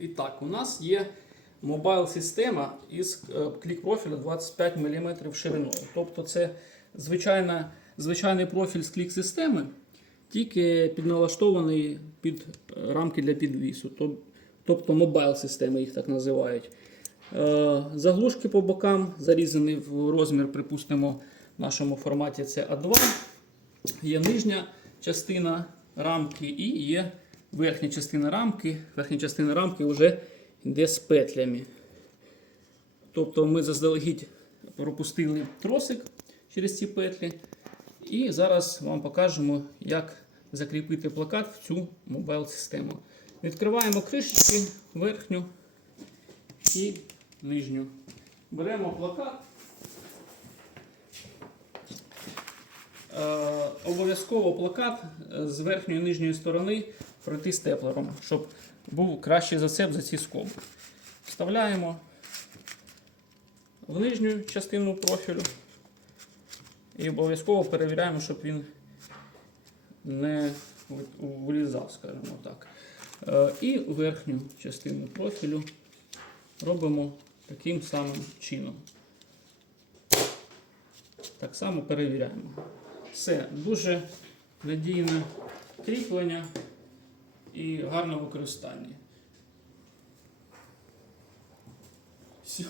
І так, у нас є мобайл-система із е, клік-профілю 25 мм шириною. Тобто це звичайна, звичайний профіль з клік-системи, тільки підналаштований під е, рамки для підвісу. Тобто мобайл-системи їх так називають. Е, Заглушки по бокам зарізані в розмір, припустимо, в нашому форматі це А2. Є нижня частина рамки і є верхня частина рамки. Верхня частина рамки вже йде з петлями. Тобто ми заздалегідь пропустили тросик через ці петлі. І зараз вам покажемо, як закріпити плакат в цю мобайл-систему. Відкриваємо кришечки верхню і нижню. Беремо плакат. Обов'язково плакат е, з верхньої і нижньої сторони пройти степлером, щоб був кращий зацеп за ці скоби. Вставляємо в нижню частину профілю і обов'язково перевіряємо, щоб він не ви- вилізав, скажімо так. Е, І верхню частину профілю робимо таким самим чином. Так само перевіряємо. Все, дуже надійне кріплення і гарне використання. Все.